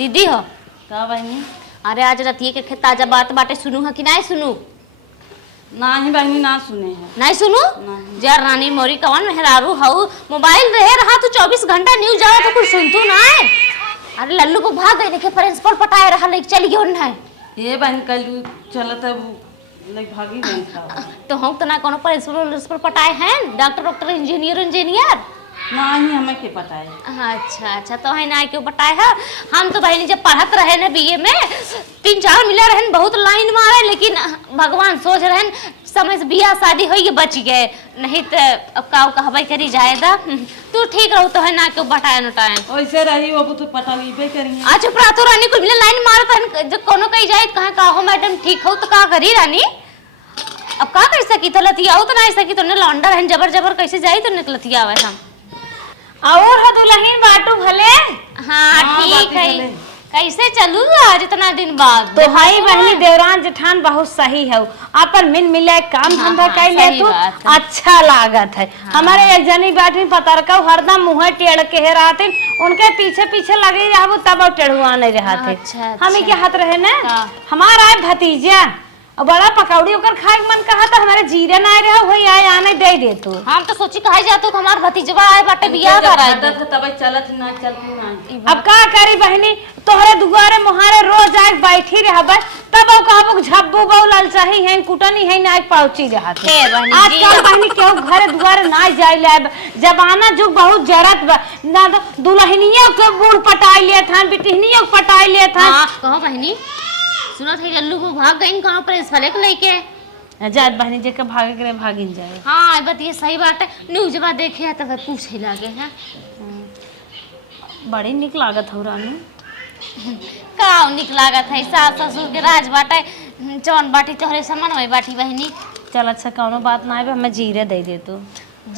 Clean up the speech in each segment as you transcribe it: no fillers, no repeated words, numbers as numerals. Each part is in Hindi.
दीदी हो का बहनी? अरे आज रतिये के ताजा बात बाटे सुनू है कि नहीं सुनू? नहीं बहनी ना सुने हैं। नहीं सुनू? नहीं। जर रानी मोरी कवन मेहरारू हऊ मोबाइल रहे रहा तो 24 घंटा न्यूज आवे तो कुछ सुनतू ना है। अरे लल्लू को भाग गए देखे प्रिंसिपल पटाए रहा लेके चली गयो ना ये बहन कल चलत है लाइक भागी गई था। तो हम तो ना कोनो प्रिंसिपल पटाए हैं डॉक्टर इंजीनियर नहीं हमें के पता है। अच्छा तो है ना क्यों पटाए है। हम तो बहनी जब पढ़त रहे ना बीए में 3-4 मिला रहे बहुत लाइन मारे लेकिन भगवान सोच रहे समय से बियाह शादी हो ये बच गए नहीं तो अब काऊ कहबे करी जाएगा। तू ठीक रहो तो है ना क्यों बटाए नटाए वैसे रही वो तो पता लीबे करी। आज प्रातो रानी को मिले लाइन मारत जब कोनो कही जाए कहां का हो मैडम ठीक हो तो का करी रानी अब का कर सकी तो लतियाओ तो नहीं सकी तो ने लौंडा रहन जबर कैसे जाई तो निकलतिया आवे हम और हो दुल्हन बाटू भले। हाँ ठीक है कैसे चलू आज इतना दिन बाद तो भाई बहनी देवरान जेठान बहुत सही है अपन मिल मिले काम धंधा कर ले तो अच्छा लागत है। हमारे एक जनी बैठी पतरका हरदम मुँह टेढ़ के रहते उनके पीछे पीछे लगे रहबो तब टेढ़ुआ नहीं रहते। हमें क्या हाथ रहे ना हमारा भतीजा और बड़ा पकौड़ी होकर खाए मन कहा था हमारे जीरे ना आए रहा वही आए आने दे दे तू। हम तो सोची कहे जातो हमार भतीजवा आए बाटे बियाह कराए तब चलत ना चलती ना। अब का करी बहनी तोहरे दुआरे मुहारे रोज आके बैठी रहबे तब ओ कहबो झब्बू बौलाल चाही है कुटनी है ना पहुंची रहत आजकल बहनी केहू घरे दुआरे ना जाय ले जमाना जुग बहुत जरत बा ना दुल्हनिया के बूढ़ पटाई ले थान बिटिहनिया के पटाई ले थान। हां कहो बहनी सुनो थे लल्लू को भाग गई कोनो प्रिंसिपल के लेके जात बहनी जे के भागे करे भागिन जाए। हां बात ये सही बात है न्यूज बा देखे तब पूछे लागे हैं बड़ी निक लागत हो रानी का निक लागत है सास ससुर के राज बाटे जौन बाटी तोहरे समान वही बाटी बहनी। चल अच्छा कोनो बात ना है हमें जीरे दे दे तू।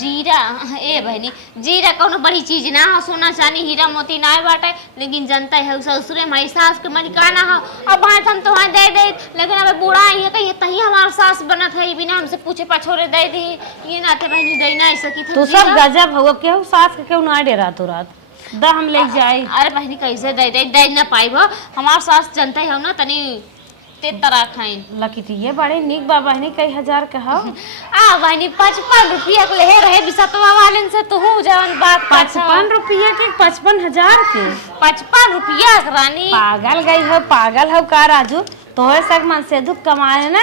जीरा ए बहनी जीरा कोनो बड़ी चीज ना हो सोना चांदी हीरा मोती ना बाटे लेकिन जनता है ससुरे हमारी सास के मलिकाना हो अब बात हम तो दे दे लेकिन अब बूढ़ा है कहीं तही हमार सास बनत है बिना हमसे पूछे पछोरे दे दी ये नाते बहनी दे ना सकी तू सब गजब हो केहू सास के केहू ना डे रात रात द हम ले जाए। अरे बहनी कैसे दे ना पाइबो हमार सास जनता है ना तनी ते तरह खाइन लकी ये बड़े निक बा बहनी कई हजार कहा आ बहनी 55 रुपया के ले रहे बिसतवा वालन से तू जवन बात 55 रुपया के 55,000 के 55 रुपया रानी पागल हो का राजू तोहरे सग मन से दुख कमाए ना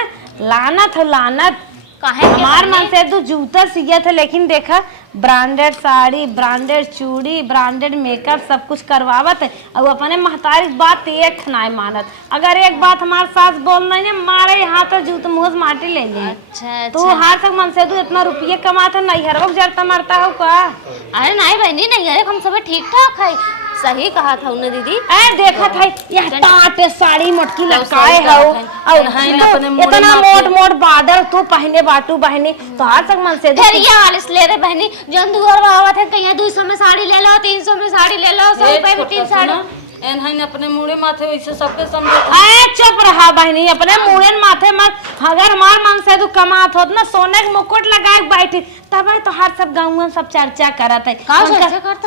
लानत हो लानत काहे हमार मन से तू जूता सिया था लेकिन देखा ब्रांडेड साड़ी ब्रांडेड चूड़ी ब्रांडेड मेकअप सब कुछ करवावत है और अपने महतारी बात एक ना मानत अगर एक बात हमारे सास बोल नहीं ना मारे यहाँ तो जूत मुँह माटी ले ले। अच्छा तू हार तक मन से तू इतना रुपये कमाता नहीं हर जरता मरता हो का। अरे नहीं बहनी नहीं अरे हम सब ठीक ठाक है सही कहा था उन्हें दीदी ए देखा था यह टाट साड़ी मोटकी लटकाए हो और इतना मोट बादल तू पहने बाटू बहनी तो हार तक मन से फिर ये वाले ले रे बहनी जन दुआर बाबा थे कहीं 200 में साड़ी ले लो 300 में साड़ी ले लो 100 रुपए में 3 साड़ी एन अपने मुड़े माथे वैसे सबके समझे। ए चुप रहा बहनी अपने मुड़े माथे मत अगर हमार मन से तू कमात होत ना सोने के मुकुट लगाए बैठी तब तो हर सब गाँव सब चर्चा करत है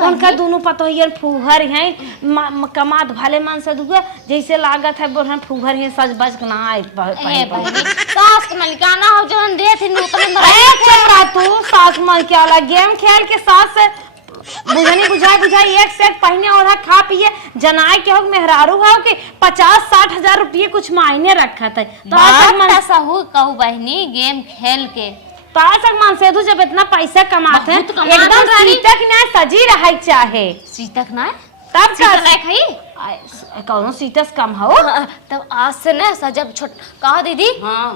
उनका दोनों पतोहियन फूहर है कमात भले मन से दुआ जैसे लागत है बोल फूहर है सज बज ना आए सास के मलिकाना हो जवन दे थी तू सास मन क्या वाला गेम खेल के सास से बुझनी बुझाई एक सेट पहने और खा पिए जनाए के हो मेहरारू हो के 50-60 हजार रुपये कुछ मायने रखत है तो सहू कहू बहनी गेम खेल के तो आज मन से जब इतना पैसा कमाते हैं एकदम सीतक ना सजी रहा चाहे सीतक ना तब खाई कौनो सीतस कम हो तब आज से ना सजब छोट कहा दीदी। हाँ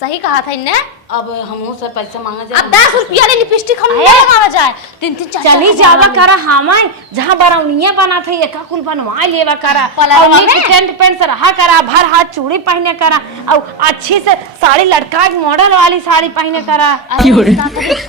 सही कहा था इन्ने अब हमहू से पैसा मांगा जाए अब 10 रुपया ले लिपस्टिक हम ले मांगा जाए 3-3 चली जावा करा हमाय जहां बरौनिया बना थे एका कुल बनवा लेवा करा और टेंट पेंट से रहा करा भर हाथ चूड़ी पहने करा और अच्छी से साड़ी लटका मॉडल वाली साड़ी पहने करा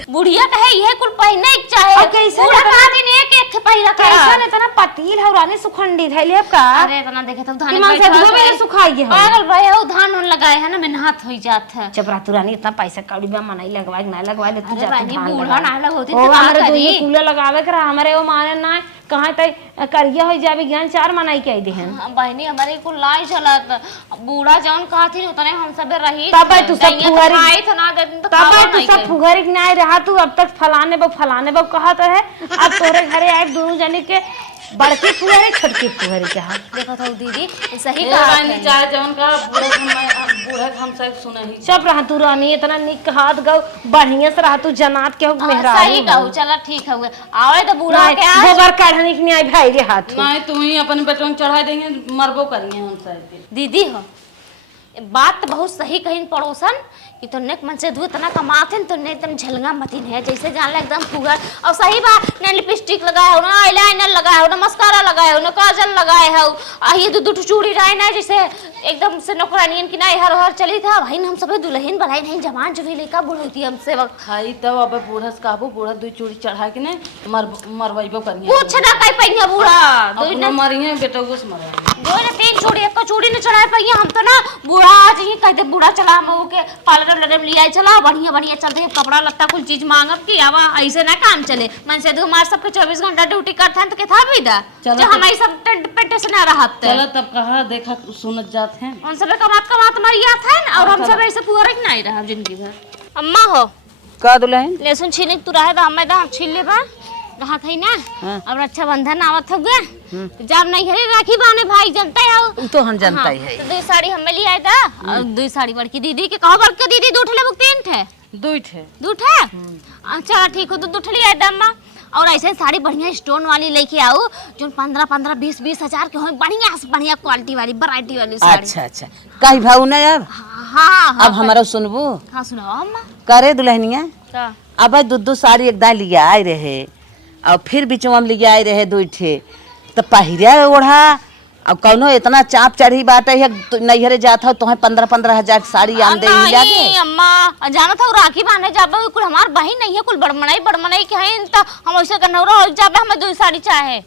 बुढ़िया कहे ये कुल पहने चाहे कैसे दिन एक पहिरा करा इतना पतील हो रानी सुखंडी थैले का अरे इतना देखे तो धान मन से धोबे सुखाई है पागल भाई हो धान लगाए है ना में हाथ हो जात है चपरा तुरानी इतना पैसा कौड़ी बा मनाई लगवाए ना लगवाए ले तू अरे जा बहनी बूढ़ा ना लग होती ओ तो का हमरे करी दुइये कूले लगावे करा हमरे वो माने ना कहां तक करिया हो जाबे ज्ञान चार मनाई के दे हैं बहनी हमारे को लाई चलत बूढ़ा जौन कहा थी उतने हम सब रही तब भाई तू सब फुगारी आई तो ना दे दिन तो तब खावा भाई तू नहीं सब के। फुगारी के ना रहा तू अब तक फलाने बो कहा तो है अब तोरे घरे आए दोनों जने के बड़की फुगारी छोटकी फुगारी के हाथ देखो तो दीदी सही ए कहा रानी आपने। चाहे जवन का बूढ़ा हम सब सुना ही चुप रहा तू रानी इतना निक हाथ गौ बढ़िया से रहा तू जनात के हो मेहरा सही कहू चला ठीक है आवे तो बूढ़ा के आज गोबर काढ़ने के नहीं आई भाई रे हाथ नहीं तू ही अपन बेटों चढ़ा देंगे मरबो करेंगे हम सब दीदी हो बात तो बहुत सही कहीं पड़ोसन कि तो नेक मन से दू इतना कमाते तो ने एकदम झलंगा मतीन है जैसे जान ला एकदम फुगर और सही बात ना लिपस्टिक लगाए हो ना आईलाइनर लगाए हो ना मस्कारा लगाए हो ना काजल लगाए हो ये दो चूड़ी रहे ना जैसे एकदम से नौकरानियन की ना हर हर चली था भाई हम सब दुल्हन बनाई नहीं जवान जुड़ी लेकर बुढ़ती हमसे वक्त खाई तब अब बूढ़ा से काबू बूढ़ा दू चूड़ी चढ़ा के ने मरवाइबो करेंगे कुछ ना कह पाएंगे बूढ़ा अपना मरिए बेटो को मरवा दो ने तीन चूड़ी एक चूड़ी ने चढ़ाए पाइए हम तो ना बूढ़ा आज ही कहते बूढ़ा चला हम के पार्लर लड़म लिया चला बढ़िया बढ़िया चलते हैं कपड़ा लत्ता कुल चीज मांगब कि आवा ऐसे ना काम चले मन से हमारे सबके 24 घंटा ड्यूटी करते हैं तो क्या था भी दा चलो जो हमारी सब पेटे से ना रहते चलो तब कहा देखा सुनत जाते हैं उन सब कमात मरिया था ना और हम सब ऐसे पूरा ही नहीं रहा जिंदगी भर अम्मा हो का दुल्हन लहसुन छीने तू रहे तो हमें तो छीन ले बा रहा था ना हाँ। अब रक्षाबंधन आवत हो गया जब नहीं है राखी बाने भाई जनता है तो हम जनता ही है तो दो साड़ी हमें ले आए था और दो साड़ी बड़की दीदी के कहो बड़की दीदी दो ठले बुक तीन थे दुई थे दो ठे अच्छा ठीक हो तो दो ठली आए दम्मा और ऐसे साड़ी बढ़िया स्टोन वाली लेके आओ जो 15-20 हजार के हो बढ़िया से बढ़िया क्वालिटी वाली वैरायटी वाली साड़ी अच्छा अच्छा कहीं भाव ना यार हाँ अब हमारा सुनबो हाँ सुनाओ अम्मा करे दुल्हनिया का अब दू साड़ी एकदम लिया आए रहे और फिर बीचवा में लिया आए रहे दू ठे तो पहिरा ओढ़ा अब कौनो इतना चाप चढ़ी बाटे है नैहरे जात हो तो 15-15 हजार की साड़ी आम दे लिया के नहीं अम्मा जाना था राखी बांधने जाबे कुल हमार बहन नहीं है कुल बड़मनाई के है तो हम ऐसे कन्हौरा हो जाबे हमें दो साड़ी चाहे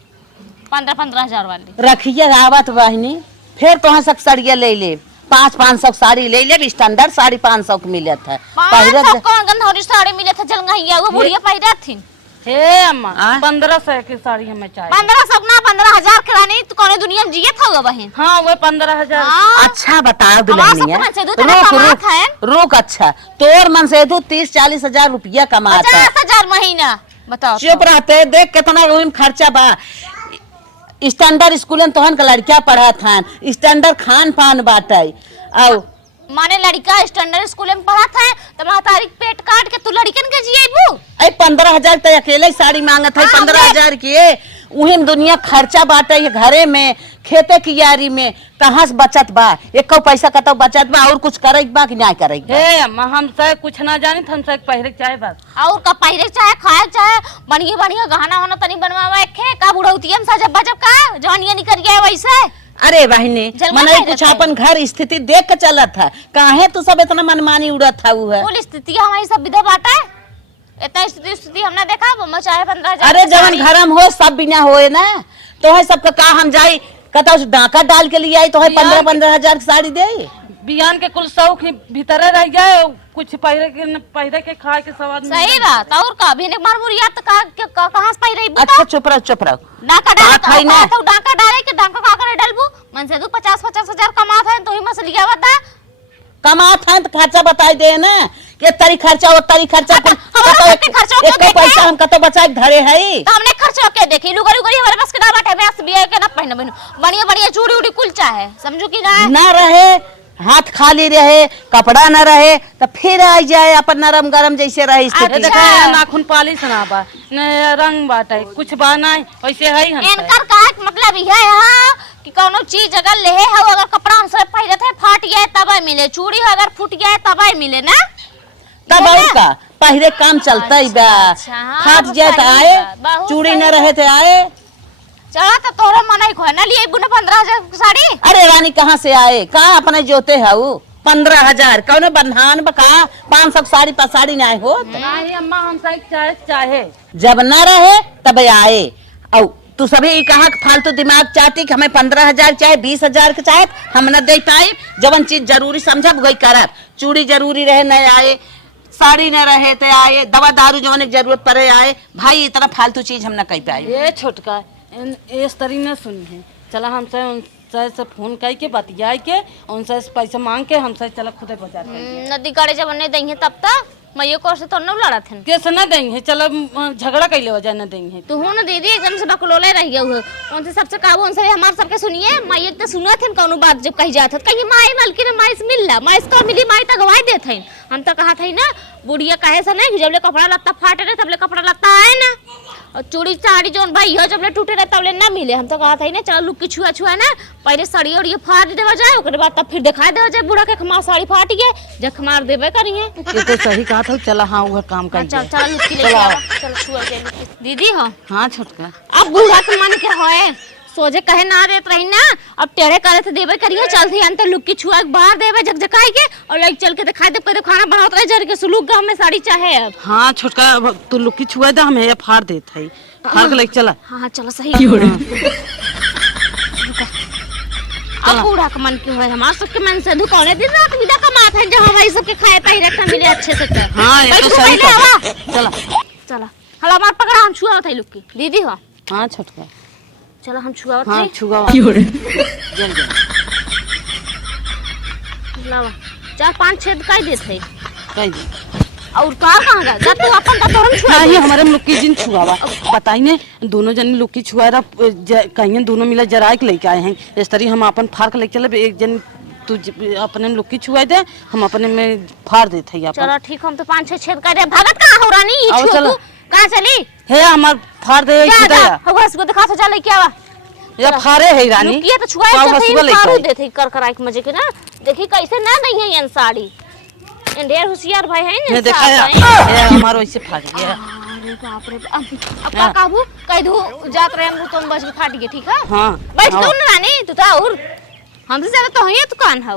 15-15 हजार वाली रखिए आवत बहनी फिर तो सक साड़िया ले ले 500 साड़ी ले ले स्टैंडर्ड साड़ी 500 के मिलत है 500 कौन गंधौरी साड़ी मिले था जलंगहिया वो बुढ़िया पहिरा थी हे अम्मा 1500 की साड़ी हमें चाहिए 1500 ना 15000 के रानी तो कौन दुनिया में जियत होगा बहन हाँ वो 15000 हाँ अच्छा बताओ हमारा दुल्हनिया सब मन से दो तना कमात है रुक अच्छा तोर मन से दू 30-40 हजार रुपया कमाता 50,000 महीना बताओ चुप रहते देख कितना ओहिम खर्चा बा स्टैंडर्ड स्कूल में तोहन का लड़किया पढ़ा था स्टैंडर्ड खान पान बाटे और माने लड़का स्टैंडर्ड स्कूल में पढ़ा था तो महतारी पेट काट के तू लड़कन के जियबू 15,000 तो अकेले साड़ी मांगत है 15,000 की उही में दुनिया खर्चा बाटे है घरे में खेते की यारी में कहाँ से बचत बा एको पैसा कतो बचत बा और कुछ करे बा कि नहीं करे हे अम्मा हम सब कुछ ना जाने हम सब पहले चाहे बस और का पहिरे चाहे खाए चाहे बढ़िया बढ़िया गहना वाना तनी बनवावे खे का बुढ़ौती हम साजब बजब का जवानिया निकल गया वैसे अरे बहनी जलवा मने नहीं कुछ रहता है। अपन घर स्थिति देख के चलत था काहे तू सब इतना मनमानी उड़त था वो है कुल स्थिति हमारी सब विधा बाटा है इतना स्थिति हमने देखा वो चाहे 15,000 अरे जवन घरम हो सब बिना होए ना तो है सबका का हम जाई कता उस डाका डाल के लिए आई तो है 15-15 हजार की साड़ी दे बियान के कुल शौक भीतर रह गया कुछ पहिरे के खाए के स्वाद सही बात और का भी ने मार मुरिया तो कहां से पाई रही अच्छा चुप रहो डाका डाल बात है ना। तो डाका डाले के डाका का करे डालबू मन से 50-50 हजार कमात है तो ही मसलिया बता कमात है तो खर्चा बताई दे ना ये तारी खर्चा और तारी खर्चा हमारा सबके खर्चा क्यों एक पैसा हम कतो बचाए धरे है तो हमने खर्चा के देखी लुगरी लुगरी हमारे पास के ना बाटे मैं एसबीआई के ना पहने बनु बढ़िया बढ़िया चूड़ी उड़ी कुल चाहे समझू कि ना ना रहे हाथ खाली रहे कपड़ा न रहे तो फिर आ जाए अपन नरम गरम जैसे रहे स्थिति देखा नाखून पालिश ना बा न रंग बाटे कुछ बा नहीं वैसे है हम इनकर का मतलब यह है कि कोनो चीज अगर लेहे हो अगर कपड़ा हमसे पहले थे फाट गया तब मिले चूड़ी अगर फूट गया तब मिले ना तब और का पहले काम चलता ही बा अच्छा, हाँ, फाट वो जाए तो सही आए बा, बहुत चूड़ी सही न बा। रहे थे आए चला तो तोरा मना ही खोना लिए गुना 15,000 की साड़ी अरे रानी कहाँ से आए कहाँ अपने जोते है वो 15,000 कौन बंधान बका 500 साड़ी पर साड़ी नहीं हो नहीं अम्मा हम सब चाहे जब न रहे तब आए और तू सभी कहा फालतू दिमाग चाहती कि हमें 15,000 चाहे 20,000 के चाहे हम न दे पाए जवन चीज जरूरी समझब वही करब चूड़ी जरूरी रहे न आए साड़ी न रहे तो आए, दवा दारू जवन की जरूरत पड़े आए। भाई इतना फालतू चीज हम न कह पाए। ये छोटका इस तरी न सुनी है, चला हमसे उनसे से फोन कई के बतिया के उनसे पैसा मांग के हमसे चला खुदे बाजार नदी गाड़े जब नहीं देंगे तब तक मैं को से तो न लड़ा थे कैसे न देंगे, चलो झगड़ा कैले वजह न देंगे। तू हूं ना दीदी एकदम से बकलोले रह गया हुए उनसे सबसे काबू उनसे हमारे सबके सुनिए। माई एक तो सुना थे कौनो बात जब कही जात कहीं माई मालकी ने माई से मिल ला, माई से मिली माई तक गवाही देत है। हम तो कहा था ना बुढ़िया कहे से नहीं जब ले कपड़ा लत्ता फाटे रहे तब ले कपड़ा लत्ता आए ना, और चूड़ी साड़ी जोन भाई हो जब ले टूटे रहे तब ले ना मिले। हम तो कहा था ना चलो लुक्की छुआ छुआ ना पहले साड़ी और ये फाड़ देवा जाए, उसके बाद तब फिर दिखाई देवा जाए बूढ़ा के खमार साड़ी फाट गए जब खमार देवे करिए। ये तो सही कहा था, चला हाँ वह काम कर चल चल लुक्की ले आवा, चल छुआ के लुक्की दीदी हो। हाँ छोटका अब बूढ़ा के मन के होए सोझे कहे ना देत रही ना, अब टेढ़े करे थे देवे करिए चलती अंतर लुक्की छुआ के बाहर देवे जगजगाई के और लाइक चल के दिखाई दे कदे खाना बनावत रहे जर के सुलूक गांव में साड़ी चाहे। अब हाँ छोटका तू लुक्की छुआ दे, हम ये फाड़ देत है फाड़ के लेके चला। हाँ चलो सही अब बूढ़ा का मन क्यों है हमारे सबके मन से दुकाने दिन रात विदा कमात है जब हमारी सबके खाए पाई रखना मिले अच्छे से कर। हाँ ये तो सही कहा, चला चला हला मार पकड़ा हम छुआ थे लुक्की दीदी हो। हाँ छोटका चलो हम छुआ हाँ थे छुआ जल जल लावा 4-5 छेद काई देत है कह दे और कहां गया जब तू अपन का तोरन छुआ नहीं हमारे लुक्की जिन छुआवा बताई ने दोनों जन लुक्की छुआ कहीं दोनों मिला जरा के लेके आए हैं। इस तरह हम अपन फाड़ के लेके चले, एक जन तू अपने लुक्की छुआ दे हम अपने में फाड़ देते हैं। चलो ठीक हम तो 5-6 छेद कर दे भगत कहां हो रानी आओ चलो कहां चली हे हमार फाड़ दे हवा इसको दिखा तो जा लेके आवा या फाड़े है रानी लुकिया तो छुआ से फाड़ू देते कर कराई के मजे के ना देखी कैसे ना नहीं है ये साड़ी ढेर होशियार भाई है ये देखा है हमारो ऐसे फाड़ गया। अरे बाप रे अब का काबू कह दू जात रहे हम तुम बच के फाट गए ठीक है। हां बैठ तू ना रानी तू तो और हमसे ज्यादा तो है दुकान है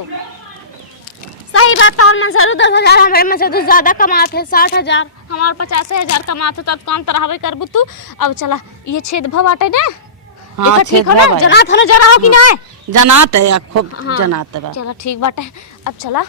सही बात तो मन जरूर 10,000 हमारे में से तो ज्यादा कमाते हैं 60,000 हमारे 85,000 कमाते तब काम तरहबे करबू तू। अब चला ये छेद भवाटे ना हां ठीक है ना जनात है ना जरा हो कि ना जनात है खूब जनात है। चला ठीक बाटे अब चला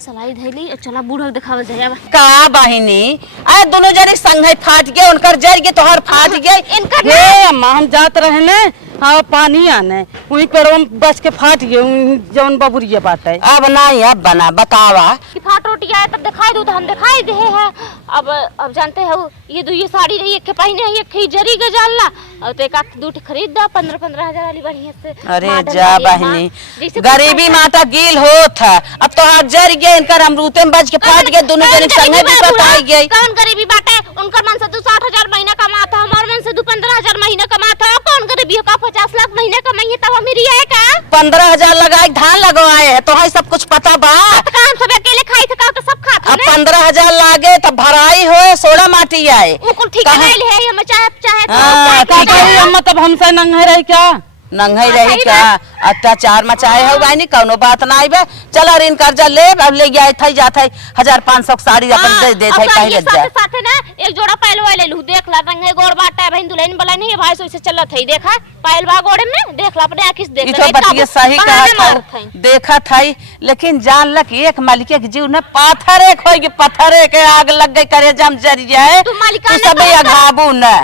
सलाई धैली और चला बूढ़ा दिखावल जाए का बहिनी आ दोनों जने संग है फाट गए उनकर जर के तोहर फाट गए इनकर हे अम्मा हम जात रहे ने हाँ पानी आने वही पेड़ों में बच के फाट गए जौन बबुरिया बात है। अब नहीं अब बना बतावा कि फाट रोटी आए तब दिखाई दो तो हम दिखाई दे है। अब जानते हो ये साड़ी रही एक के पहने है एक जरी गजाला और तो एक आख दूठ खरीद दा 15,000 वाली बढ़िया से। अरे जा बहिनी गरीबी माता गील होत है अब तो हाथ जर गए इनकर अमरूते में बच के फाट गए दोनों जने संगे भी आई गई। कौन गरीबी बाटे उनकर मन से तू 60,000 महीना कमाता हमार मन से तू 15,000 महीना कमाता कौन गरीबी का 50 लाख महीना कमाइए तब मेरी है का 15,000 लगाए धान लगवाए है तो है सब कुछ पता बा काम सब अकेले खाई थे तो सब खाते अब 15,000 लागे तब भराई हो सोड़ा माटी आए वो ठीक है ले हम चाहे अम्मा तब हमसे नंगे रही क्या नंगई रही क्या अत्याचार मचाए हो बानी कौनो बात ना आइबे चल ऋण कर्जा ले अब ले गया थई जात है 1,500 साड़ी अपन दे दे थई पहले जा साथे ना एक जोड़ा पायल वाले लू देख ला रंगे गोर बाटा है बहन दुल्हन वाला नहीं है भाई सो से चलत है देखा पायल बा गोड़े में देख ला अपने आंखी से देख तो बतिया सही कहा था देखा थई लेकिन जान लक एक मालिक के जीव ने पाथर एक होई के पत्थर के आग लग गई करे जम जरी जाए तू मालिकाना सब अघाबू न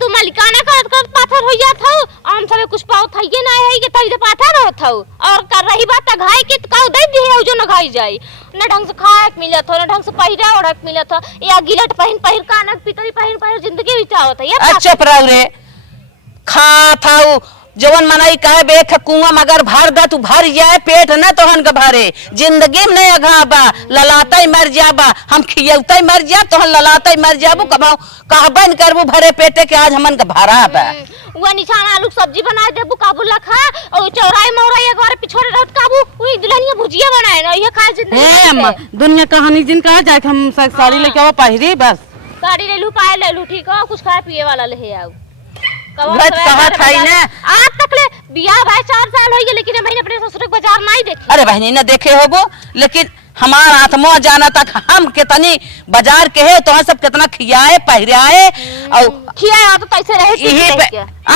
तू मालिकाना कर पाथर हो जात हो हम सब कुछ पाओ थई ना है के थई पाथर होत हो और कर रही बात घाई के का दे दी है जो न घाई जाए न ढंग से खाए मिलत हो न ढंग से पहिरा ओढ़क मिलत हो या गिलट पहिर कानक पितरी पहिर जिंदगी बितावत है यार चुप रहो रे खा थाऊ जवन मनाई कहे बेख कुआं मगर भर दा तू भर जाए पेट न तोहन के भरे जिंदगी में नहीं अघाबा ललाते मर जाबा हम खियौते मर जा तोहन ललाते मर जाबू कबाऊ कहबन करबू भरे पेटे के आज हमन के भरा बा वो निशान आलू सब्जी बना देबू काबू लखा और चौराई मौराई एक बार पिछोड़े रहत काबू वही दुल्हनिया भुजिया बनाए ना ये खा जिंदगी हे अम्मा दुनिया कहानी जिन कहा जाए हम साड़ी लेके आओ पहिरी बस साड़ी ले लू पाए ले लू ठीक है कुछ खाए पिए वाला ले आओ गत कहा था ना आज तक ले बियाह भाई 4 साल हो गए लेकिन मैंने अपने ससुर के बाजार नहीं देखे। अरे बहनी न देखे होबो लेकिन हमार आत्मा जाना तक हम कितनी बाजार के है तो सब कितना खियाए पहिराए और खियाए तो कैसे रहे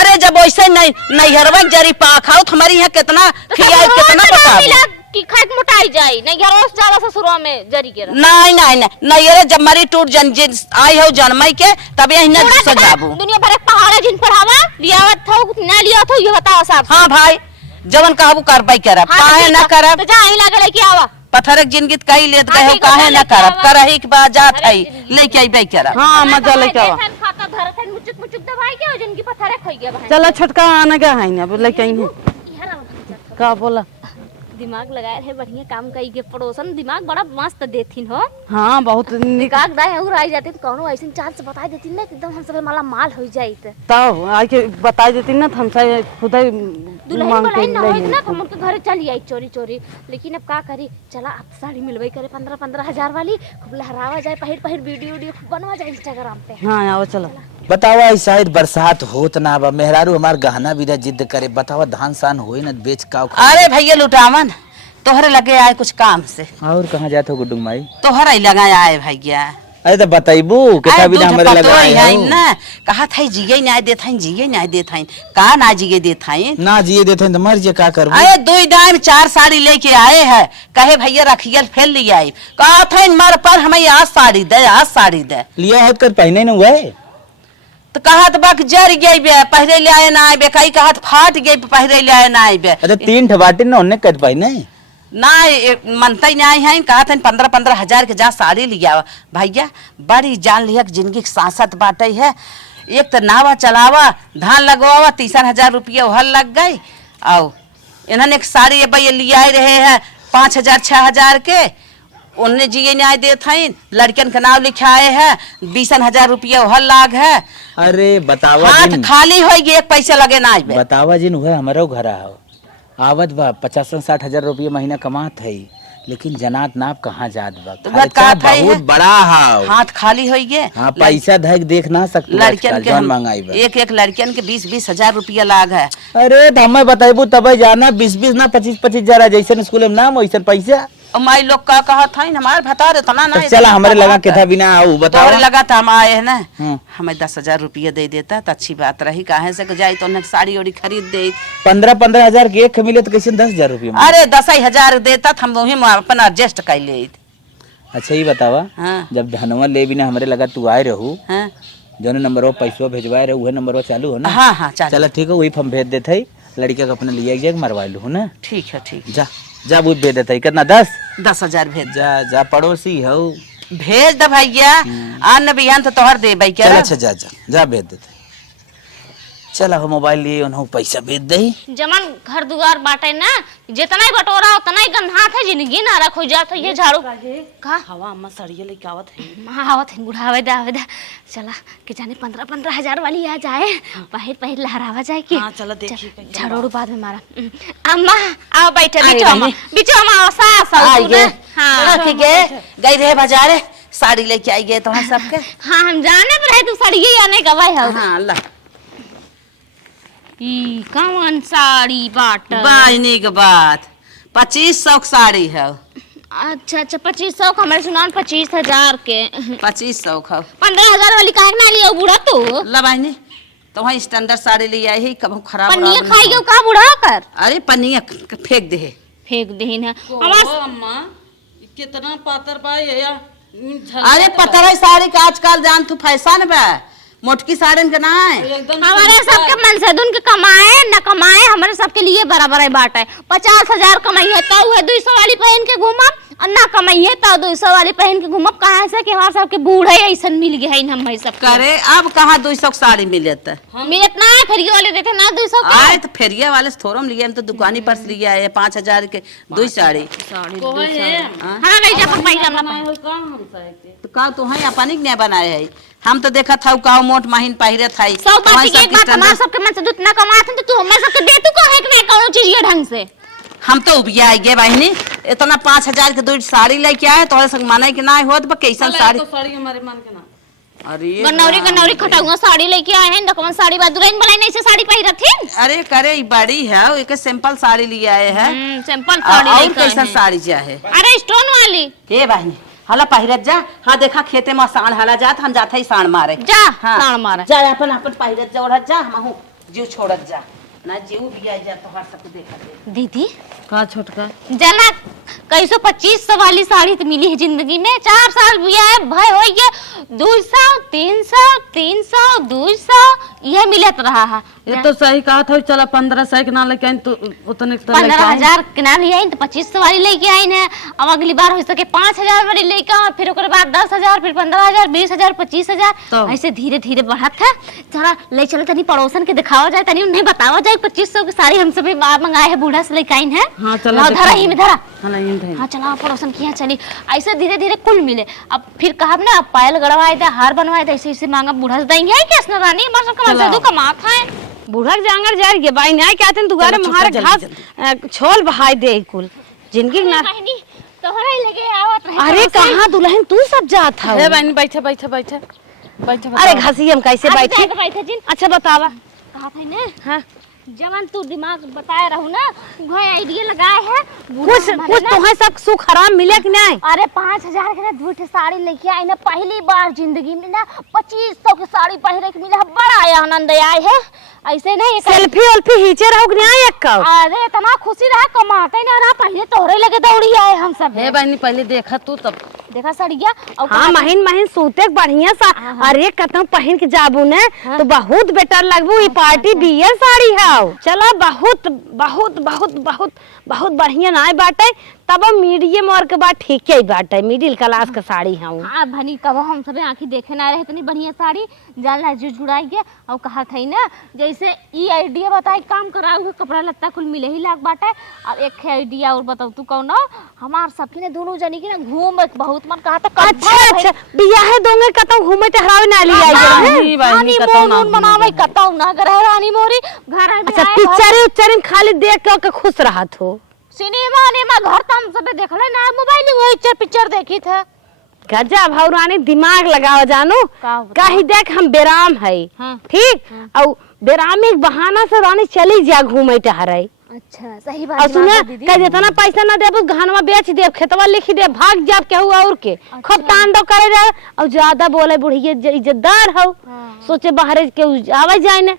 अरे जब वैसे नहीं नैहरवा जरी पा खाओ हमारी यहाँ कितना खियाए कितना बताओ कि खाए के मोटाई जाई नहीं घरों से जाला ससुरवा में जरी के नहीं नहीं नहीं नहीं अरे जब मरी टूट जन जिन आई हो जन्मई के तब यही न सजाबू। दुनिया भर के पहाड़ है जिन पर हवा लियावत हो ना लियावत हो ये बताओ साहब। हाँ भाई जवन कहबू करबई करब काहे ना करब। तो जा ही लागे लेके आवा पत्थरक जिंदगी कई लेत हाँ, गए हो ठीक है, काहे ना लेके करब आवा। करही के बाद जात है लेके अइबई करब। हाँ मजा लेके आवा। खाता धरत है मुचुक मुचुक दवाई के हो जिनकी पत्थर खोई गया भाई। चला छोटका आने का है अब लेके आई है का बोला। दिमाग लगाए है बढ़िया काम कई के पड़ोसन दिमाग बड़ा मस्त देथिन हो। हाँ बहुत निकाग दाए और आई जाते कौनो ऐसे चांद से बता देती ना एकदम हम सब माला माल हो जाइत। तब आई के बता देती ना हम से खुद ही दुल्हन मांग के बड़ाई ना ले होइत ना हम उनके घरे चली आई चोरी चोरी। लेकिन अब का करी चला अब साड़ी मिलवाई करे 15-15 हजार वाली खूब लहरावा जाए पहिर पहिर वीडियो खूब बनवा जाए इंस्टाग्राम पे। हाँ आओ चलो। बतावा शायद बरसात होत ना बा मेहरारू हमार गहना विदा जिद करे बतावा धान सान होई ना बेच का। अरे भैया लुटावन तोहरे लगे आए कुछ काम से। और कहाँ जात हो गुड्डू माई। तोहरा ही लगा आए भैया। अरे तो बताइबू कितना विदा हमरे लगा है ना कहा था जिये न्याय देत हईं जिये न्याय देत हईं का ना जिये देत हईं ना जिए देते तो मर जे का करबू। अरे 2 दाम 4 साड़ी लेके आए हैं कहे भैया रखियल फेल ले आई कहा था मर पर हमें आज साड़ी दे आज साड़ी दे लिया है कर पहने न हुए तो कहा तो बाक जर गई बे पहरे ले आए ना आए कई कहा फाट गई पहरे ले आए ना आए बे। अरे 3 ठबाटे न उन्ने कर पाई नहीं ना मनता ही नहीं है कहा था 15-15 हजार के जा साड़ी लिया भैया बड़ी जान लिया जिंदगी के सांसत बाटे है। एक तो नावा चलावा धान लगवावा 3,000 रुपया हल लग गई और इन्होंने एक साड़ी भैया लिया रहे हैं 5,000-6,000 के उन्हें जिये न्याय देते हैं लड़कियन का नाम लिखाए है 20,000 रुपया हल लाग है। अरे बतावा हाथ जिन खाली हो एक पैसे लगे ना आए बतावा जिन हुए हमारो घर आओ आवत बा 50-60 हजार रुपया महीना कमात है लेकिन जनात नाप कहाँ जात बा खर्चा बहुत बड़ा हाव हाथ खाली हो गए। हाँ पैसा धक देख ना सकते लड़कियन के महंगाई बा एक लड़कियन के 20-20 हजार रुपया लाग है। अरे तो हमें बताइबू तब जाना 20-20 ना 25-25 जरा जैसे स्कूल में नाम वैसे पैसा और माई लोग का कहा था हमारे बता रहे तना ना चला हमारे लगा के था बिना आओ बताओ लगा था हम आए है ना हमें 10,000 रुपया दे देता तो अच्छी बात रही काहे से जाए तो उन्हें साड़ी ओड़ी खरीद दे 15-15 हजार के एक मिले तो कैसे 10,000 रुपया। अरे 10,000 देता हम वही अपन एडजस्ट कर ले। अच्छा ही बतावा जब धनवा ले बिना हमारे लगा तू आए रहू जो नंबर पैसा भेजवाए रहे वही नंबर चालू हो ना। हाँ हाँ चलो ठीक है वही हम भेज देते लड़के को अपने लिए मरवा लू ना। ठीक है ठीक जा जा बूथ भेज देते कितना 10,000 भेज जा जा पड़ोसी हो भेज दे भैया आन बिहान तो तोहर दे भाई क्या। अच्छा जा जा जा भेज देते चला हो मोबाइल लिए उन्होंने पैसा भेज दे जमन घर दुआर बाटे ना जितना ही बटोरा उतना ही गंधात है जिंदगी ना रखो जात है ये झाड़ू का हवा अम्मा सड़िए लेके आवत है। हाँ आवत है बुढ़ावे दा चला कि जाने 15-15 हजार वाली आ जाए पहिर पहिर लहरावा जाए कि। हाँ चलो देखिए झाड़ू बाद में मारा। अम्मा आओ बैठे बिचो अम्मा सास हाँ ठीक है गई रहे बाजार साड़ी लेके आई गए तुम्हारे सबके। हाँ हम जाने पर रहे तू साड़ी ये आने का भाई हो। हाँ ला ई कौन साड़ी बाट बाजनी के बात 2500 की साड़ी है। अच्छा 2500 का हमारे सुनान 25,000 के 2500 का 15,000 वाली काहे ना लियो बुढ़ा तू लबाइनी तो वही स्टैंडर्ड साड़ी ले आई है कब खराब पन्निया खाई गयो का बुढ़ा कर। अरे पन्निया फेंक दे फेंक देहिन है अम्मा कितना पातर पाई है या अरे पता है साड़ी का आजकल जान तू फैशन बा मोटकी साड़ी के ना है हमारे सबके मन से दुन के कमाए न कमाए हमारे सबके लिए बराबर है बात है। 50,000 कमाई है तो है 200 वाली पहन के घूमब और ना कमाई है तो 200 वाली पहन के घूमब कहाँ से कि हमारे सबके बूढ़े ऐसा मिल गए हैं हम सब करे अब कहाँ 200 की साड़ी मिलत है मिलत ना है फेरिया वाले देते ना 200 का आए तो फेरिया वाले से थोड़ा लिए हम तो दुकानी पर से लिया है 5,000 के 2 साड़ी हां नहीं जा पाई करना तो का तो है अपन ही नहीं बनाए है हम तो देखा था का मोट महीन पहिरे था सब बात की एक बात हमारे सबके मन से जितना कमात है तो तू हमारे सबके दे तू कहे कि नहीं कौनो चीज ये ढंग से हम तो उबिया आई गे बहनी इतना 5,000 के 2 साड़ी लेके आए तोरे संग माने कि ना होत बा कैसन साड़ी साड़ी हमारे मन के ना। अरे गन्नौरी खटाऊंगा साड़ी लेके आए हैं दकवन साड़ी बा दुल्हन बनाई नहीं से साड़ी पहिर थी। अरे करे ई बड़ी है एक सिंपल साड़ी लिए आए हैं सिंपल साड़ी और लेके कैसन साड़ी चाहे अरे स्टोन वाली ए बहनी हला पहिरत जा। हाँ देखा खेते में साण हला जात हम जाते ही साण मारे जा हाँ। साण मारे जा अपन अपन पहिरत जा ओढ़त जा हम जीव छोड़त जा ना जीव भी आ जा तो हर सब देखा दे दीदी का छोटका जना कैसो 2500 वाली साड़ी तो मिली है जिंदगी में। 4 साल बियाह भय हो गया, 200 300 300 200 ये मिलत रहा है। ये तो सही कहा था, चला 1500 के ना लेके आइन तो उतने के 15,000 के ना ले आई तो 2500 वाली लेके आई है। अब अगली बार हो सके 5,000 वाली लेके आओ, फिर ओकर बाद 10,000, फिर 15,000, 20,000, 25,000 ऐसे धीरे धीरे बढ़त है। जरा ले चलो तनी पड़ोसन के दिखावा जाए, तनी उन्हें बतावा जाए 2500 की साड़ी हम सब मंगाए है, बूढ़ा से लेके आई है। हाँ चलो धरा ही में धरा। हाँ चला पड़ोसन की यहाँ चली, ऐसे धीरे धीरे कुल मिले। अब फिर कहा ना पायल गड़वाए दे, हार बनवाए दे, ऐसे ऐसे मांगा बूढ़ा से देंगे कैसे ना रानी हमारे सब कमाल से कमाता है। बूढ़ा के जांगर जाए गे बाई ना कहते हैं दुगारे मारे घास छोल बहाई दे कुल जिंदगी ना। तोहरा ही लगे आवत रहे। अरे कहाँ दुल्हन तू सब जात है? ए बहनी बैठे बैठे बैठे बैठे। अरे घसी हम कैसे बैठे? बैठे जिन। अच्छा बतावा। कहा था ना हाँ जवान तू दिमाग बताए रहू ना, वही आइडिया लगाए है। कुछ तुम्हें सब सुख आराम मिले कि नहीं? अरे 5,000 के ना दूठ साड़ी लेके आई ना, पहली बार जिंदगी में ना 2500 की साड़ी पहने के मिला, बड़ा आनंद आए है। ऐसे नहीं सेल्फी वेल्फी खींचे रहो कि नहीं एक का? अरे इतना खुशी रहा, कमाते ना रहा, पहले तोहरे लगे दौड़ी आए हम सब। हे बहनी पहले देखा तू तब देखा सड़िया और हाँ महीन महीन सूते बढ़िया सा। अरे कतौ पहन के जाबू ने तो बहुत बेटर लगबू। ई पार्टी बियर साड़ी है। चला बहुत बहुत बहुत बहुत बहुत बढ़िया ना बाटे, तब मीडियम और के बाद ठीक ही बाटे, मिडिल क्लास का साड़ी है। हाँ भनी कब हम सब आंखी देखे ना रहे इतनी बढ़िया साड़ी जाला जुड़ाई के। और कहा था ना जैसे ई आइडिया बताई काम कराऊ हुए कपड़ा लत्ता कुल मिले ही लाग बाटे। और एक आइडिया और बताऊ तू कौन हमार सबकी ने दोनों जनी की ना घूम बहुत मन कहा था। अच्छा बियाह दोंगे कतौ घूमे टहरावे ना लिया बहनी बहनी कतौ ना मनावे कतौ ना करे रानी मोरी घर में। अच्छा पिक्चर खाली देख के खुश रहत हो? सिनेमा नेमा घर तो हम सब देखले ना, मोबाइल में वही पिक्चर देखी थे। गजा भौरानी दिमाग लगाओ जानो कहीं देख हम बेराम है। हाँ। ठीक और बेरामी के बहाना से रानी चली जा घूमे टहराई। अच्छा सही और बात सुना दीदी। कह जितना पैसा ना देबू घनवा बेच दे, खेतवा लिख दे, भाग जाब केहू और के खूब तांडव करे रहे। और ज्यादा बोले बुढ़िए इज्जतदार हो, सोचे बाहर के आवे जाए ने।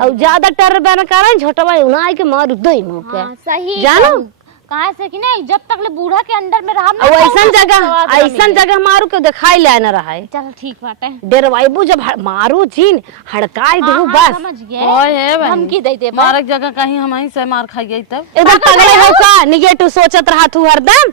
और ज्यादा टर बेन करे झोटवा उना के मार दई मुंह के। सही जानो कहां से कि नहीं जब तक ले बूढ़ा के अंदर में रहा और ऐसा जगह मारू के दिखाई ले ना रहा है। चल ठीक बात है। डेरवाइबू जब मारू जीन हड़काई दू बस। समझ गए। ओए हे बहनी धमकी दे दे मारक जगह कहीं हम ही से मार खाई तब एकदम पगले हो का निगेटिव सोचत रहा तू हरदम।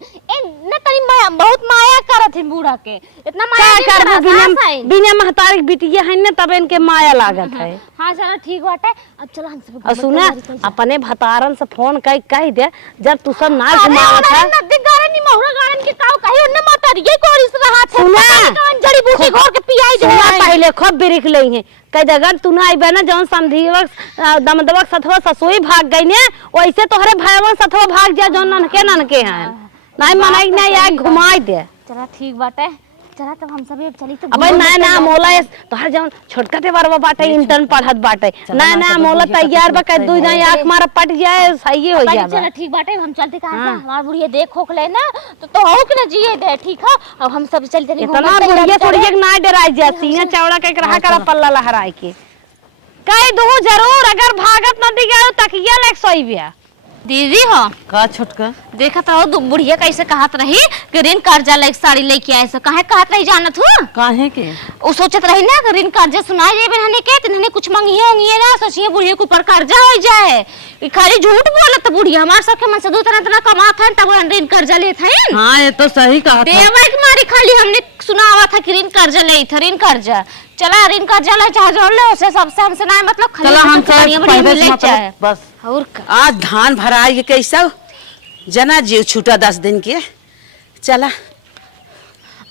ए न तनी माया बहुत माया करत है बूढ़ा के, इतना माया नहीं कर करत। बिना महतारी बिटिया है न तब इनके माया लागत है। हां चलो ठीक बात है। अब चलो हम सब और सुना अपने भतारन से फोन कह दे जब तू सब ना घुमावत है। न दिगारे नि महुरा गाड़न के काऊ कहियो न मातारी ये कोरिस रहा है। सुना जड़ी बूटी घोर के पियाई दे पहले खूब बिरिख लई है कह अगर तू ना आइबे ना जौन समधीवक दमदवक सथवा ससुई भाग गई ने वैसे तोहरे भाईवन सथवा भाग जा जौन ननके हैं। नहीं मनाई नहीं आए घुमाई दे। चला ठीक बात है। चला तब हम सब चली तो अबे ना मोला तोहर जौन छोटका ते बारवा बाटे इंटर्न पढ़त बाटे ना मोला तैयार बा कह दू जाए आंख मार पट जाए सही हो जाए। चला ठीक बात है हम चलते कहां से हमार बुढ़िया देख खोख ले ना तो हो कि ना जिए दे ठीक है। अब हम सब चलते नहीं इतना बुढ़िया थोड़ी एक ना डराई जा सीना चौड़ा के रहा कर पल्ला लहराई के कह दू जरूर अगर भागत नदी गयो तकिया लेक सोईबिया। दीदी हो का छोटका देखत रहो बुढ़िया कैसे कहत रही कि ऋण कर्जा लेके साड़ी लेके आए से काहे कहत रही जानत हो काहे के वो सोचत रही ना कि ऋण कर्जा सुनाई जे बहने के तिन्हने कुछ मंगिए होंगी ना सोचिए बुढ़िया के ऊपर कर्जा हो जाए। ई खाली झूठ बोलत बुढ़िया हमार सब के मन से दो तरह कमात है तब ऋण कर्जा लेत है। हां ये तो सही कहा था। देवा के मारी खाली हमने सुनावा था कि ऋण कर्जा ले था ऋण कर्जा। चला ऋण कर्जा ले चाहे जोड़ ले उसे सबसे हमसे ना मतलब चला हम सब बस और आज धान भराई कैसा जना जीव छूटा 10 दिन के चला।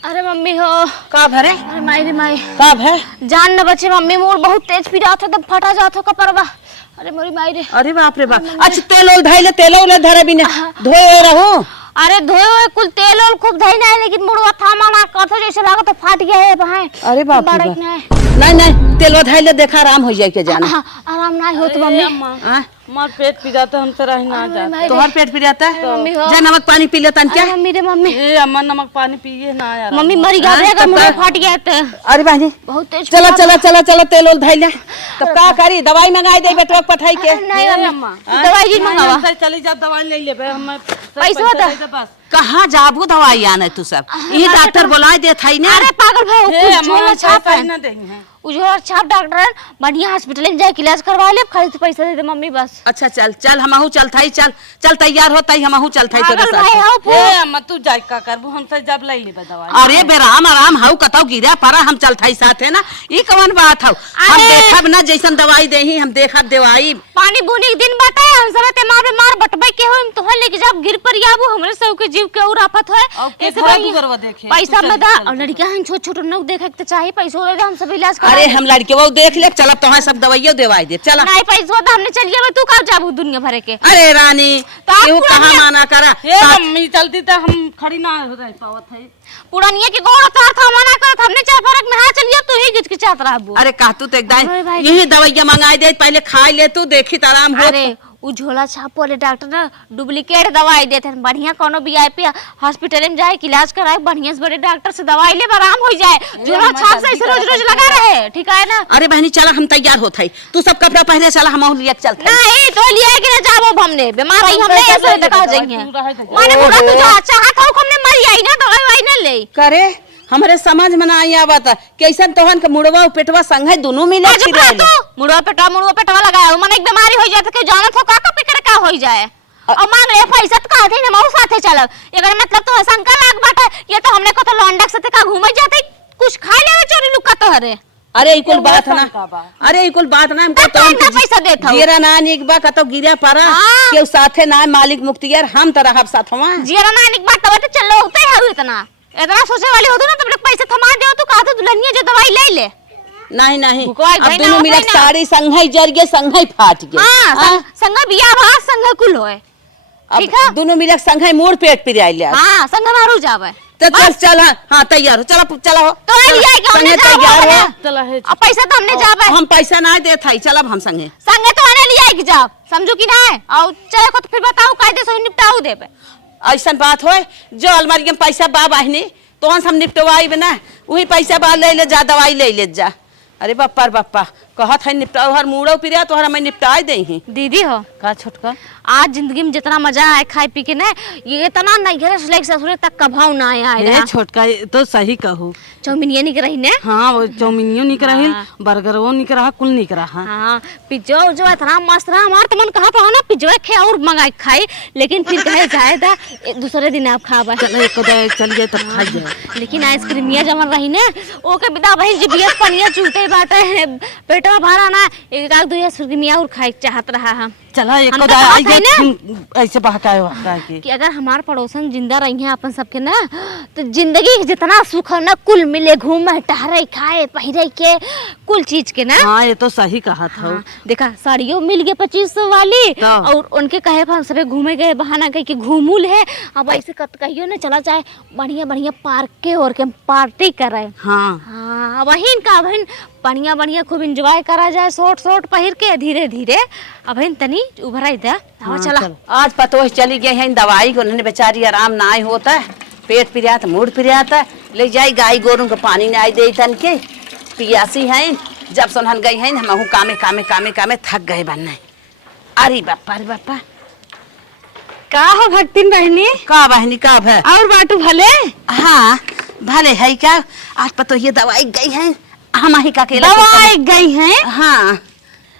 अरे मम्मी हो का भरे अरे माई रे माई का भे जान न बचे मम्मी मोर बहुत तेज पीड़ा था तब फटा जात हो कपरवा। अरे मोरी माई रे अरे बाप रे बाप। अच्छा तेल धैले तेल धरे बिना धोए रहूं। अरे धोए हुए कुल तेल और खूब धई नहीं लेकिन मुड़वा था माना कथो जैसे लागत तो फाट गया है भाई। अरे बाप रे बाप नहीं तेल धैले देखा आराम हो जाए के जाना। आराम नहीं होत मम्मी मार पेट पी जाता हमसे रही ना जाता। तोहर पेट पी जाता है मम्मी हो जा नमक पानी पी लेता क्या। मम्मी रे मम्मी ए अम्मा नमक पानी पिए ना यार मम्मी मरी गया अगर मुड़वा फाट गया तो अरे बाजी बहुत तेज चला चला चला चला तेल धैले तब का करी दवाई मंगाई दे बेटवा पठाई के। नहीं अम्मा दवाई जी मंगावा चली जा दवाई ले लेबे हम पैसा दे बस कहाँ जाबू दवाई आने तू सब यही डॉक्टर बुलाए दे थाई ना। अरे पागल भाई कुछ झोला छाप है ना देंगे हैं। उजोर छाप डॉक्टर है, बढ़िया हॉस्पिटल में जाके इलाज करवा ले, खाली तो पैसा दे दे मम्मी बस। अच्छा चल चल हमहू चल थाई, चल चल तैयार हो ताई हमहू चल थाई तोरे पागल भाई साथ। हो पू ए अम्मा तू जाय का करबू हमसे जब लई लेबे दवाई। अरे बेराम आराम हाउ कतौ गिरा परा हम चल थाई साथ है ना, ई कवन बात हौ। हम अरे! देखब ना जैसन दवाई देही हम देखब दवाई। पानी बुनी के दिन बाटे हम सब ते मार बीमार बटबे के होम तो लेके जब गिर पर आबू हमरे सब के जीव के और आफत होए। अब के ऐसे घर भाई दुगरवा देखे। पैसा तू में चल, दा चल, और लड़कियां हम छोट छोट नौ देखे के चाहिए पैसा दे दे हम सब इलाज करा अरे हम लड़के वो देख ले, चल अब तो सब दवाइयों देवाई दे चल। नहीं पैसा तो हमने चलिए तू कब जाबू दुनिया भरे के। अरे रानी तो आप केहू पूरा कहाँ नियम- माना करा। ए मम्मी चलती तो हम खड़ी ना हो रही पावत है। पुरानिया के गोड़ तार था मना करत हमने चार फरक में हां चलिए तू ही गिचकिचात रहबू। अरे कहतू तो एकदम अरे भाई। यही दवाइयाँ मंगाई दे, पहले खाई ले तू देखी तो आराम हो। अरे उ झोला छाप वाले डॉक्टर ना डुप्लीकेट दवाई देते हैं, बढ़िया कोनो वीआईपी हॉस्पिटल में जाए इलाज कराए, बढ़िया से बड़े डॉक्टर से दवाई ले आराम हो जाए। झोला छाप से ऐसे रोज रोज लगा रहे ठीक है ना। अरे बहनी चला हम तैयार होत हई, तू सब कपड़ा पहले चला हम लिया चल। नहीं तो लिए कि ना जाबो हमने बीमार ही हमने ऐसे दिखा जाएंगे माने पूरा तू जो चाहत हो हमने मर आई ना दवाई वाई ना ले करे हमरे समझ में ना आई आवत कैसन तोहन के मुड़वा और पेटवा संगे दोनों मिले आज छिरे तू मुड़वा पेटवा लगाया मन एक बीमारी हो जाए के जानत हो का पिकड़ का हो जाए और मान ले पैसा तो कहते ना मऊ साथे चलब एकर मतलब तो शंका लाग बाटे ये तो हमने को तो लौंडक से का घूमे जाते कुछ खा लेवे चोरी लुका तो हरे। अरे इकुल बात ना, अरे इकुल बात ना हमको तो इतना पैसा देत हौ। गिरा ना निक बा कतो गिरा पारा हाँ। केहू साथे ना मालिक मुख्तियार हम त रहब साथवा। जीरा नानिक बात तो चलो होते है इतना सोचे वाली हो तो ना तुम लोग पैसे थमा दे तो कहा तो दुल्हनिया जो दवाई ले ले। नहीं नहीं बुकवाई अब भाई ना दोनों हो मिलक भाई ना। साड़ी संघई जर गए संघई फाट गए। हां संग बिया भा संग कुल होए ठीक है। अब दोनों मिलक संघई मोड़ पेट पे आई ले। हां संग मारू जावे तो चल चल हां तैयार हो चला चला हो तो लिया के हमने संगे तैयार हो। चला है अब पैसा तो हमने जावे हम पैसा ना दे थाई चलब हम संगे। संगे तो आने लिया के जाओ समझो कि ना है और चले को तो फिर बताओ कायदे से निपटाओ देबे। ऐसा बात होए जो अलमारी में पैसा बा बहनी तो हम निपटवाई बना वही पैसा बा ले ले जा दवाई ले ले जा। अरे बप्पा रे बप्पा कहत है निपटाओ हर मुड़ो पिरिया तो हर मैं निपटाए दे ही। दीदी हो का छोटका आज जिंदगी में जितना मजा है खाए पी के ना ये इतना नहीं घर से लेके ससुरे तक कभाव ना आया ए है। छोटका ये तो सही कहू। चौमिनिया निक रही ने हाँ वो चौमिनियो निक रही बर्गरवो निक रहा कुल निक रहा। हाँ पिज्जो जो इतना मस्त रहा हमार तो मन कहा था ना पिज्जो खे और मंगा के खाई लेकिन फिर कहे जाए था दूसरे दिन आप खावा चल एक दे चलिए तब खा जाए। लेकिन आइसक्रीमिया जमन रही ने ओके बिदा बहन जिबियत पनिया चूते बाटे पेटवा भरा ना एक आध दो आइसक्रीमिया और खाए चाहत रहा हम। चला एक हम तो दे कहत आई है गए ऐसे बहकाए बहकाए के कि अगर हमार पड़ोसन जिंदा रही हैं अपन सबके ना तो जिंदगी के जितना सुख है ना कुल मिले घूमे टहरे खाए पहिरे के कुल चीज के ना। हाँ ये तो सही कहा था। हाँ, देखा साड़ियों मिल गए 2500 वाली हाँ। और उनके कहे हम सबे घूमे गए बहाना कह के घूमूल है अब ऐसे कत कहियो ना चला जाए बढ़िया बढ़िया पार्क के और के पार्टी करे। हाँ हाँ वही का बहन बढ़िया बढ़िया खूब एंजॉय करा जाए शॉर्ट शॉर्ट पहिर के धीरे धीरे अब तनी उभराई दे चला चल। आज पतो चली गई है दवाई को उन्होंने बेचारी आराम ना ही होता है पेट पिरियात मूड पिरियात है ले जाई गाय गोरू को पानी ना दे तन के पियासी है जब सुनहन गई है हम कामे कामे कामे कामे थक गए बनने। अरे बापा रे बापा का हो भक्तिन बहनी का बहनी का है और बाटू भले हाँ भले है क्या आज पतो ये दवाई गई है हम ही का अकेला दवाई गई है। हाँ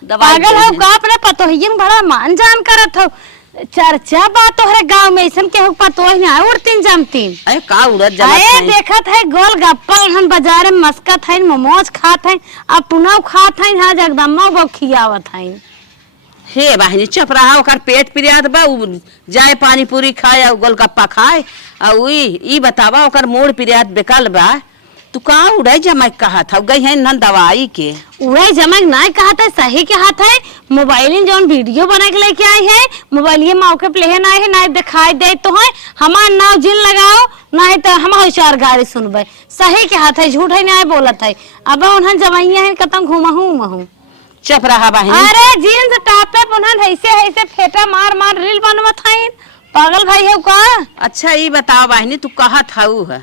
दवाई पागल गई हो है। का अपने पतोहियन बड़ा मान जान करत हो चर्चा बात तोहरे गांव में ऐसन के हो पतोही ना उड़तीन जमतीन। अरे का उड़द आए जमत देखत है गोल गप्पा हम बाजार में मस्कत है मोमोज खात है अब पुनव खात है हाँ जगदम्मा वो खियावत है। हे बहनी चुप रहा ओकर पेट पिरियात बा उ जाए पानी पूरी खाए और गोलगप्पा खाए और ई बतावा ओकर मूड पिरियात बेकल बा तू का उड़े जमक कहा था गई है न दवाई के वही जमक ना कहत है सही के हाथ है मोबाइल जौन वीडियो बना के लेके आई है मोबाइल मौके प्लेन आए है ना दिखाई दे तो है हमार नाव जिन लगाओ ना तो हम चार गाड़ी सुनबे सही के हाथ है झूठ है ना बोलत है अब उन्हन जमाइया है कतम घुमहू महू। चुप रहा बहनी अरे जीन्स टॉप पे पुनः ऐसे ऐसे फेटा मार मार रील बनवत है पागल भाई है का। अच्छा ई बताओ बहनी तू कहा था है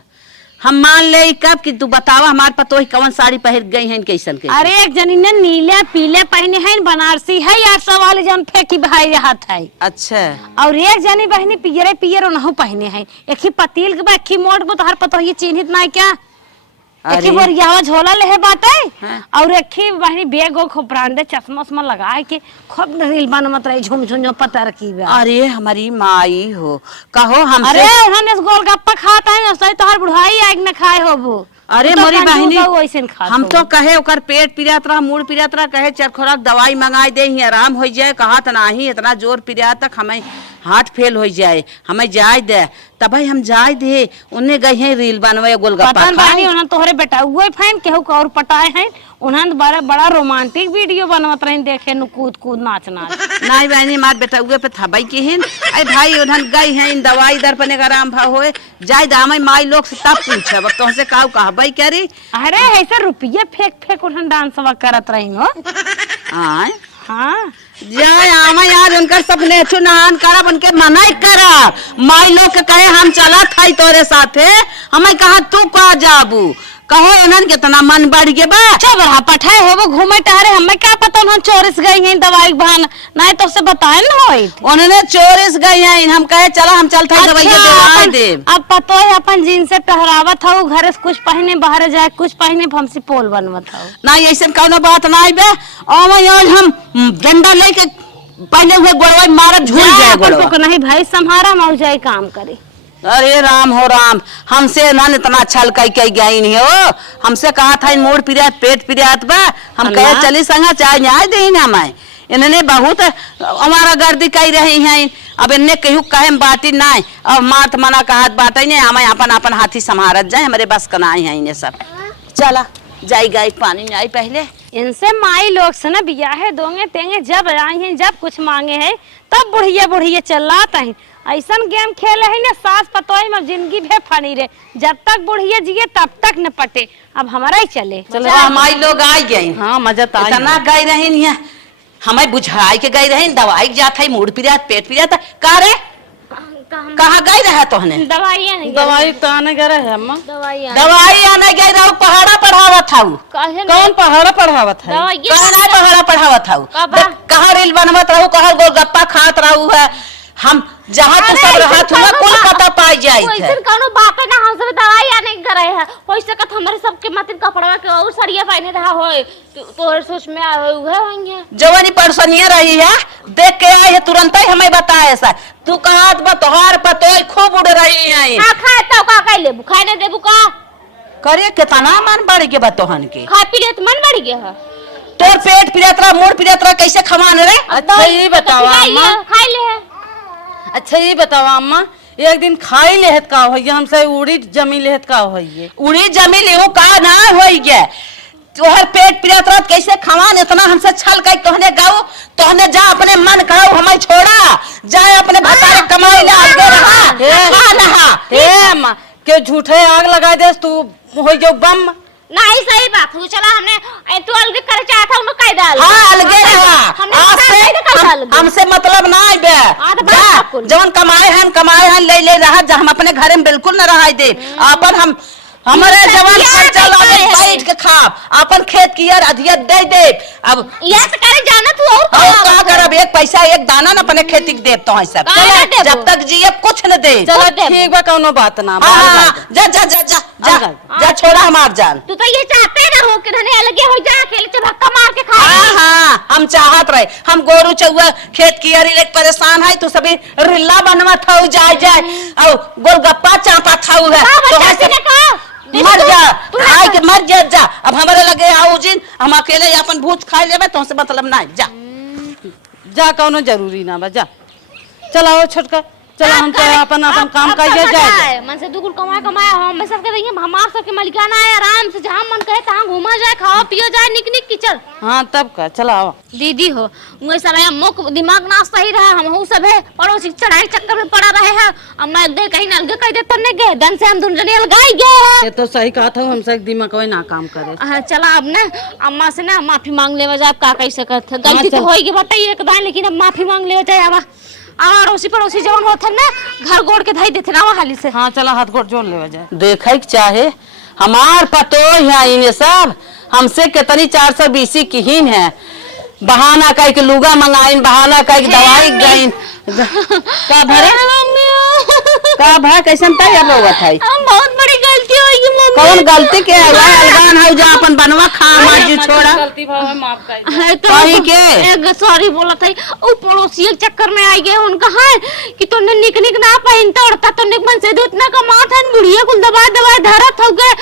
हम मान ले कब कि तू बतावा हमारे पतोही कौन साड़ी पहन गई है कैसन के। अरे एक जनी ने नीले पीले पहने हैं बनारसी है 800 वाली जन फेंकी भाई हाथ है। अच्छा और एक जनी बहनी पियरे पियर ओनहु पहने हैं। एक ही पतील के बा एक ही मोट बो तोहर पतोही चिन्हित ना क्या। एक ही बोरियावा झोला लेहे बाटे और एक ही बहनी बैग ओ खूब ब्रांडेड चश्मा उस्मा लगाए के खूब रील बनमत रही झुम झुम जो पता रखी बा। अरे हमारी माई हो कहो हम। अरे हम इस गोलगप्पा खाता है ना तोहर बुढ़ाई आग न खाए होबो। अरे तो मोरी बहनी हम तो हो। कहे ओकर पेट पिरात रहा मूड पिरात रहा कहे चरखोराक दवाई मंगाई दे ही आराम हो जाए। कहा त नाही इतना जोर पिरा तक हमें हार्ट फेल हो जाए हमें जाए दे तब हम जाए दे उन्हें गए हैं रील बनवे गोलगप्पा पता नहीं उन्हें तोहरे बेटा हुए फैन केहू और पटाए हैं उन्हें बड़ा बड़ा रोमांटिक वीडियो बनवत रही देखे नु कूद कूद नाच नाच। नहीं बहनी मार बेटा हुए पे थबाई के हिन अरे भाई उन्हें गई हैं दवाई दर पने का आराम भाव होए जाए दाम माई लोग से तब पूछे अब तुमसे काऊ कहबई करे। अरे ऐसे रुपये फेंक फेंक उन्हें डांस करत रही हो। आय हाँ जाए आमा यार उनकर सपने चुनान करब उनके मनाई करब माई लोग के कहे हम चलत हई तोरे साथे हमें कहा तू कहा जाबू कहो इन्हन कितना मन बढ़ गए बा। अच्छा बड़ा पठाए होबो घूमे टहरे हमें क्या पता उन्हें चोरिस गई हैं दवाई बहान नहीं तो उसे बताए ना होई उन्होंने चोरिस गई हैं हम कहे चला हम चलते हैं दवाई दे दे। अब पतो है अपन जीन से टहरावत हो घर से कुछ पहने बाहर जाए कुछ पहने हमसे पोल बनवत हो। नहीं ऐसे कौनो बात नहीं बे आज हम डंडा लेके पहले हुए गोड़वा मारत झूल जाए गोड़वा नहीं भाई संहारा मऊ जाए काम करे। अरे राम हो राम हमसे ना इतना छल कई कई गई नहीं हो हमसे कहा था इन मूड पिरियात पेट पिरियात बा हम कहे चली संगा चाय न्याय दे ना मैं इन्होंने बहुत हमारा गर्दी कही रही हैं अब इन्हें कहूँ कहे बाटी ना अब मात मना कहा बाटे नहीं हमें अपन अपन हाथी संभारत जाए हमारे बस कनाई है इन्हें सब चला जाई गई पानी न्याय पहले इनसे माई लोग से ना बियाहे दोंगे तेंगे जब आई हैं जब कुछ मांगे हैं तब बुढ़िया बुढ़िया चलाता है ऐसा गेम खेले है ना सास पतोई में जिंदगी भे फनी रे जब तक बुढ़िया जिए तब तक न पटे अब हमारा ही चले चलो माई लोग आई गई। हाँ मजा तो आई इतना गई रही हमें बुझाई के गई रही दवाई जात है मूड पिरात पेट पिरात कहा रे कहाँ गई रहा तोहने दवाइयाँ नहीं दवाई तो आने गए रहे अम्मा दवाई आने गई रहा पहाड़ा पढ़ावत था कौन पहाड़ा पढ़ावत है कहाँ पहाड़ा पढ़ावत था कहाँ रील बनवत रहू कहाँ गोलगप्पा खात रहू है हम जहाँ तो सब रहा तुमने कौन पता पाई जाए थे कौनो बापे ना हम सब दवाई आने करे है होई सकत हमरे सबके मतिन कपड़वा के और सरिया पहने रहा होए तोहर सोच में आवे उहे होंगे जवानी परसनिया रही है देख के आई है तुरंत ही हमें बताए ऐसा तू कहा बा तोहार पतोई खूब उड़ रही है हां खाए तो का कह लेबू खाए ना देबू का करे कितना मन बढ़ के बतोहन के खा पी ले तो मन बढ़ गया है तोर पेट पिरतरा मूड पिरतरा कैसे खमान रे। अच्छा ये बताओ अम्मा खाई ले है अच्छा ये बताओ अम्मा एक दिन खाई लेहत का होइए हमसे उड़ी जमी लेहत का होइए उड़ी जमी ले का ना होई गे तोहर पेट पिरतरा कैसे खमान इतना हमसे छल कई तोहने गाओ तोहने जा अपने मन खाओ हमें छोड़ा जाए अपने भतारे कमाई ले आगे रहा खा नहा हे अम्मा के झूठे आग लगा दे तू होई जो बम नहीं सही बात है चला हमने तू अलग कर चाहता हूं कह डाल हां अलगे रहा आज से हमसे मतलब ना है बे जवन कमाए हैं ले ले रहा जा हम अपने घर में बिल्कुल न रहा दे अपन हम हमारे जवान खर्चा लागे बैठ के खाब अपन खेत की यार अधिया दे दे अब ये तो करे जाना तू और का करब एक पैसा एक दाना न अपने खेती के देब तो है सब जब तक जिए कुछ न दे चलो ठीक बा कोनो बात ना जा जा जा जा जा जा छोड़ा हमार जान तू तो ये चाहते रहो कि धने अलगे हो जा अकेले चबक्का मार के खा हां हम चाहत रहे हम गोरू चौवा खेत की यारी लेके परेशान है तू सभी रिल्ला बनवा थाऊ जाए जाए और गोलगप्पा चापा थाऊ है तो ऐसे मर जा खाई के मर जा अब हमारे लगे आओ जिन हम अकेले अपन भूत खा लेबे तो से मतलब ना जा जा कोनो जरूरी ना बा जा चलाओ छोटका चलो हम तो अपन अपन काम करिए जाए मन से दुगुन कमाए हम सबके रहिए हमार सबके मालिकाना है आराम से जहां मन कहे तहां घूमा जाए खाओ पियो जाए निक की चल हां तब का चलाओ दीदी हो उहे समय मुक दिमाग ना सही रहा हम हूं सब है पड़ोसी चढ़ाई चक्कर में पड़ा रहे हैं अब मैं दे कहीं अलग कह दे तने गए दन से हम दुनजने अलगाई गए हैं ये तो सही कहा था हमसे दिमाग कोई ना काम करे हां चला अब ना अम्मा से ना माफी मांग लेवा जाए का कैसे करत गलती तो होई के बताइए एक दान लेकिन अब माफी मांग लेवा जाए अब और अड़ोसी पड़ोसी जवन होथे ना घर गोड़ के धई देथे ना वो हाली से। हाँ चला हाथ गोड़ जोड़ ले जाए। देखे के चाहे हमार पतो है इन्हें सब हमसे कितनी 420 की हीन है। बहाना कह के लुगा मंगाइन, बहाना कह के दवाई गईन। का भरे का भा कैसन तय अब होत है। बहुत बड़ी गलती होगी मम्मी। कौन गलती के है अलगान है जो अपन बनवा खा मार जी छोड़ा गलती भाव माफ कर। कहीं के सॉरी बोला था वो पड़ोसी के चक्कर में आई गए उनका है कि तूने निक निक ना पहनता उड़ता तो निक मन से दूध ना कमा था बुढ़िया कुल दबा दबा धरत हो गए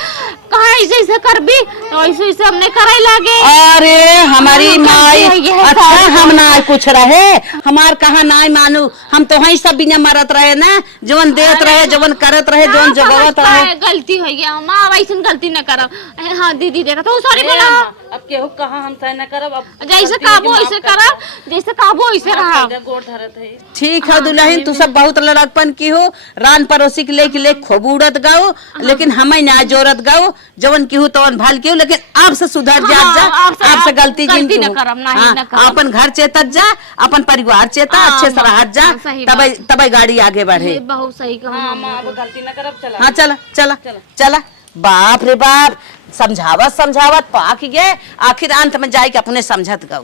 कहा ऐसे ऐसे कर भी तो ऐसे ऐसे हमने कराई लागे। अरे हमारी माई अच्छा हम ना कुछ रहे हमार कहा ना मानू हम तो वही सब बिना मरत रहे ना जवन देत रहे जवन करत रहे जवन जगवत रहे। गलती हो गया माँ वैसे गलती न करब। हाँ दीदी देखा तो सॉरी बोला। अब केहू कहा हम सह न करब। अब जैसे काबू ऐसे करब जैसे काबू ऐसे रहा। गोड़ धरत है। ठीक है दुल्हन तू सब बहुत लड़कपन की हो रान पड़ोसी के ले खूब उड़त गाओ लेकिन हमें ना जोरत गाओ जवन की हो तवन भल की हो लेकिन आपसे सुधर जा आपसे गलती जिन न करब नहीं न करब। अपन घर चेतत जा अपन परिवार चेता अच्छे से रहत जा तब गाड़ी आगे बढ़े। बहुत सही कहा अब गलती न करब। चला हाँ चला चला चला बाप रे बाप समझावत समझावत पाक गए आखिर अंत में जाके अपने समझत गऊ।